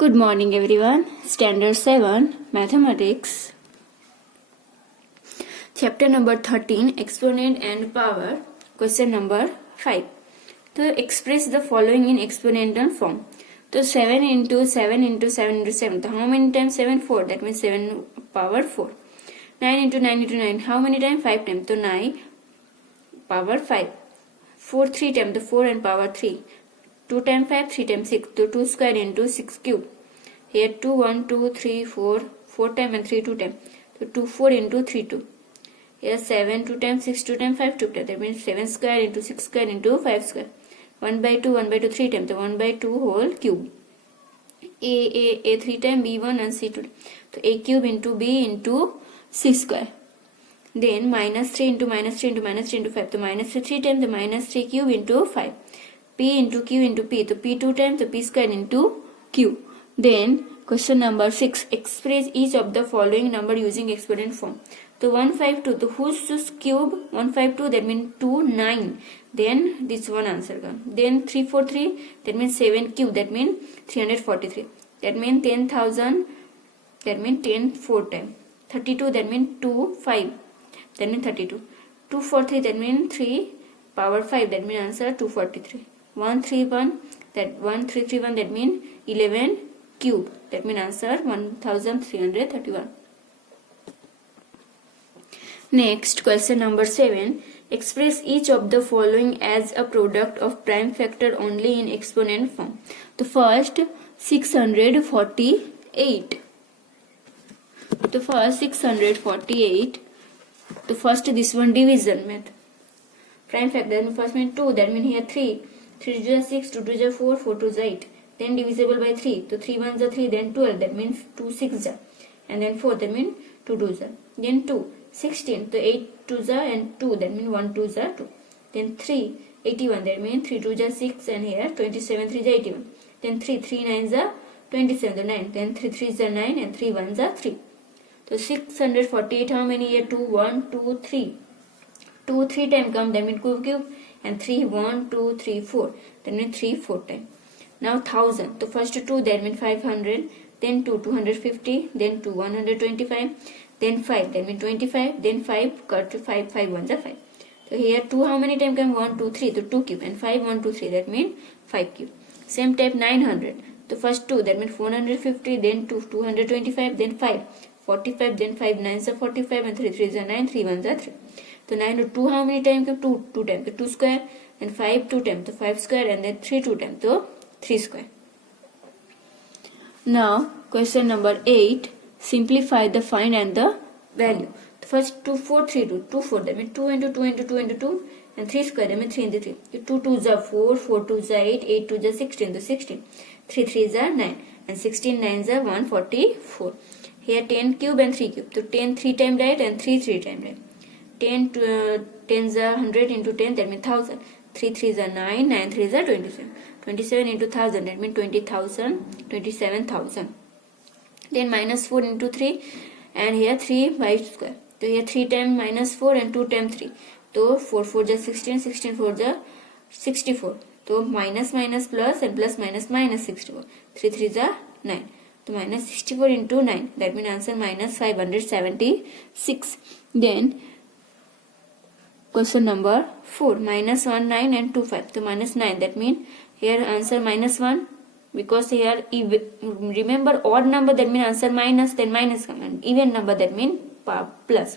Good morning everyone. Standard 7 Mathematics. Chapter number 13 Exponent and Power. Question number 5. To express the following in exponential form. So 7 into 7 into 7 into 7. So how many times 7? 4. That means 7 power 4. 9 into 9 into 9. How many times? 5 times. So 9 power 5. 4 3 times. The 4 and power 3. 2 times 5, 3 times 6. So 2 square into 6 cube. Here 2, 1, 2, 3, 4. 4 times and 3, 2 times. So 2, 4 into 3, 2. Here 7, 2 times 6, 2 times 5, 2 times. That means 7 square into 6 square into 5 square. 1 by 2, 1 by 2, 3 times. So 1 by 2 whole cube. A 3 times, B 1 and C 2. So A cube into B into C square. Then minus 3 into minus 3 into minus 3 into 5. So minus 3 times. The minus 3 cube into 5. P into Q into P. So P 2 times. The P square into Q. Then question number 6. Express each of the following number using exponent form. So 152. So whose cube? 152. That means 2, 9. Then this one answer comes. Then 343. That means 7 cube. That means 343. That means 10,000. That means 10 4 times. 32. That means 2 5. That means 32. 243. That means 3 power 5. That means answer 243. 131. That 1331. That means 11 cube. That means answer 1331. Next, question number 7. Express each of the following as a product of prime factor only in exponent form. The first 648. The first 648. The first this one division method. Prime factor, that means first means 2. That means here 3. 3 to the 6, 2 to the 4, 4 to the 8. Then divisible by 3. So 3 1s are 3, then 12. That means 2 6 are. And then 4, that means 2 2s are. Then 2, 16. So 8 2s are and 2. That means 1 2s are 2. Then 3, 81. That means 3 2s are 6 and here 27 3s are 81. Then 3 9s are 27. The 9. Then 3 3s are 9 and 3 1s are 3. So 648, how many here? 2, 1, 2, 3. 2 3 times come, that means cube. And 3 1 2 3 4. That means 3 4 times. Now 1000. The first 2, that means 500. Then 2 250. Then 2 125. Then 5, that means 25. Then 5 cut to 5 5 1s are 5. So here 2 how many times come? 1 2 3. So 2 cube and 5 1 2 3. That means 5 cube. Same type 900. The first 2, that means 450. Then 2 225. Then 5 45. Then 5 9s are 45 and 3 3s are 9. 3 1s are 3. So 9 to 2 how many times come? 2 times. So 2 square. Then 5 2 times. So 5 square and then 3 2 times. So 3 square. Now question number 8. Simplify the find and the value. The first 2 4 3 2. 2 4. That means 2 into 2 into 2 into 2. And 3 square. That means 3 into 3. So 2 2s are 4. 4 2s are 8. 8 2s are 16. So 16. 3 3s are 9. And 16 9s are 144. Here 10 cube and 3 cube. So 10 3 times right and 3 3 times right. 10 10s are 100 into 10, that means 1000. 3 3s are 9, 9 3s are 27. 27 into 1000, that means 20,000, 27,000. Then minus 4 into 3, and here 3 by square. So here 3 times minus 4 and 2 times 3. So 4 4 is 16, 16 4 is 64. So minus minus plus and plus minus minus 64. 3 3s are 9. So minus 64 into 9, that means answer minus 576. Then question number 4. Minus 1 9 and 2 5. So minus 9, that means here answer minus 1, because here remember odd number, that means answer minus, then minus come, and even number, that means plus.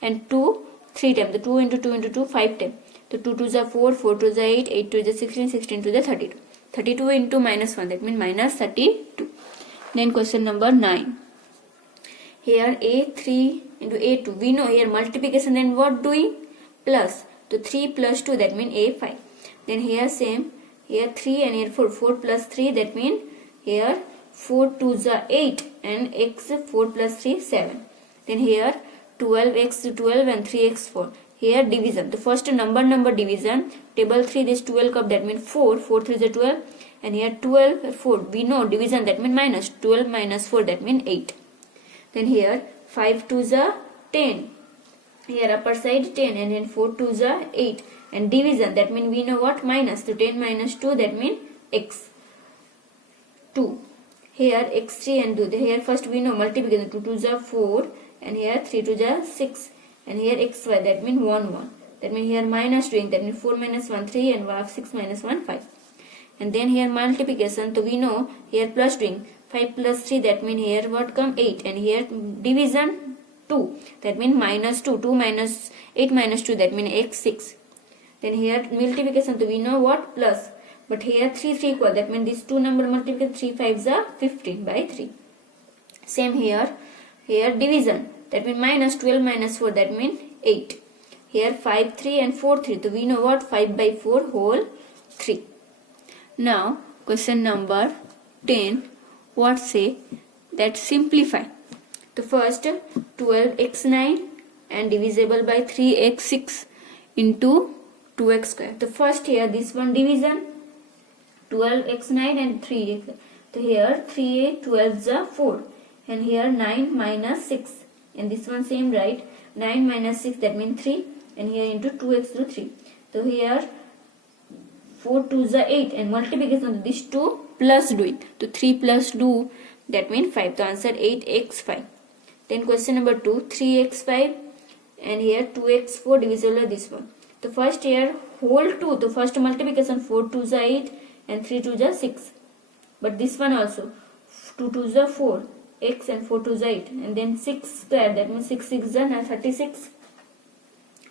And 2 3 times. The 2 into 2 into 2 5 times. So 2 2s are 4, 4 2s are 8, 8 2s are 16, 16 2s are 32. 32 into minus 1, that means minus 32. Then question number 9. Here A3 into A2. We know here multiplication, then what doing? Plus. So 3 plus 2, that means A5. Then here same. Here 3 and here 4. 4 plus 3, that means here 4 2s are 8 and x 4 plus 3 7. Then here 12x 12 and 3x 4. Here division. The first number division. Table 3, this 12 cup, that means 4. 4 3 is 12. And here 12 4. We know division, that means minus. 12 minus 4, that means 8. Then here 5 2s are 10. Here upper side 10 and then 4 2s are 8. And division, that means we know what? Minus. So 10 minus 2, that means x 2. here x3 and 2. Here first we know multiplication 2 2s are 4 and here 3 2s are 6 and here xy, that means 1 1. That means here minus doing, that means 4 minus 1 3 and 6 minus 1 5. And then here multiplication, so we know here plus doing 5 plus 3, that means here what come 8 and here division 2, that means minus 2, 2 minus 8 minus 2, that means x6. Then here multiplication, so we know what plus, but here 3 3 equal, that means these two number multiplication 3 5s are 15 by 3. Same here division, that means minus 12 minus 4, that means 8. Here 5 3 and 4 3, so we know what 5 by 4 whole 3. Now question number 10, what say that simplify. The first 12x9 and divisible by 3x6 into 2x square. The first here this one division 12x9 and 3x. So here 3 12s are 4 and here 9 minus 6 and this one same, right? 9 minus 6, that means 3 and here into 2x to 3. So here 4 2s are 8 and multiplication of these two plus doing. So 3 plus 2, that means 5. The answer 8x5. Then question number 2, 3x5 and here 2x4 divisible by this one. The first here whole 2, the first multiplication 4 2s are 8 and 3 2s are 6. But this one also 2 2s are 4, x and 4 2s are 8 and then 6 square, that means 6 6 are 36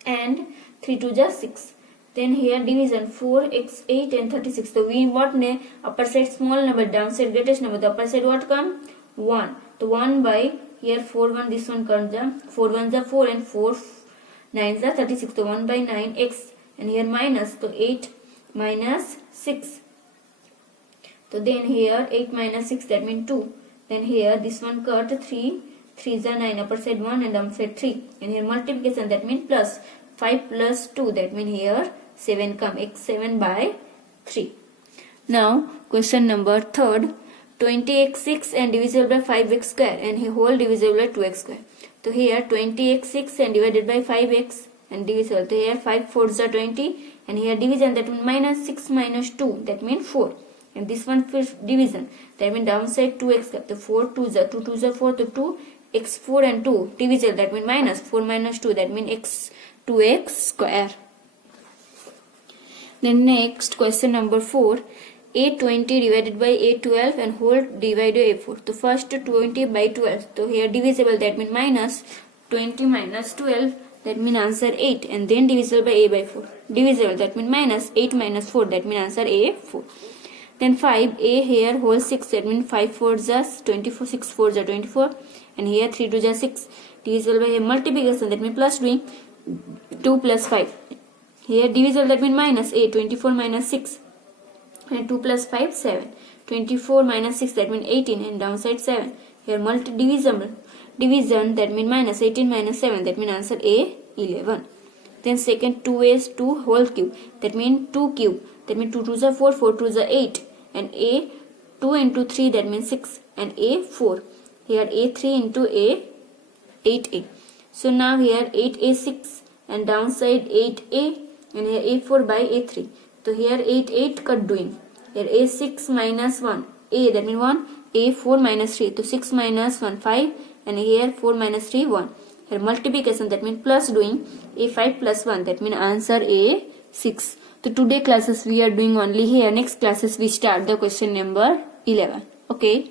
and 3 2s are 6. Then here division 4 x 8 and 36. So we what ne upper side small number, downside greatest number. The upper side what come 1. So 1 by here 4 1, this one comes down 4 1s are 4 and 4 9s are 36. So 1 by 9 x and here minus, so 8 minus 6. So then here 8 minus 6, that means 2. Then here this one cut 3 3s are 9, upper side 1 and downside 3 and here multiplication, that means plus 5 plus 2, that means here 7 come, x7 by 3. Now question number 3rd, 20x6 and divisible by 5x square and whole divisible by 2x square. So here 20x6 and divided by 5x and divisible. So here 5 4s are 20 and here division, that means minus 6 minus 2, that means 4. And this one division, that means downside 2x square. The 4 2s are 2 2s are 4, so 2 x4 and 2 divisible, that means minus 4 minus 2, that means x 2x square. Then next question number 4, a20 divided by a12 and whole divided by a4. So first 20 by 12, so here divisible, that means minus 20 minus 12, that means answer 8 and then divisible by a by 4. Divisible, that means minus 8 minus 4, that means answer a 4. Then 5 a here whole 6, that means 5 4s are 24, 6 4s are 24 and here 3 2s are 6. Divisible by a multiplication, that means plus doing 2 plus 5. Here divisible, that means minus a 24 minus 6 and 2 plus 5 7. 24 minus 6, that means 18 and downside 7. Here divisible division, that means minus 18 minus 7, that means answer a 11. Then second 2a 2 whole cube, that means 2 cube, that means 2 2s are 4, 4 2s are 8 and a 2 into 3, that means 6 and a 4. Here a 3 into a 8a. So now here 8a 6 and downside 8a and here a4 by a3. So here 8 8 cut doing. Here a6 minus 1 a, that means 1, a4 minus 3. So 6 minus 1 5 and here 4 minus 3 1. Here multiplication, that means plus doing a5 plus 1, that means answer a6. So today classes we are doing only here. Next classes we start the question number 11. Okay.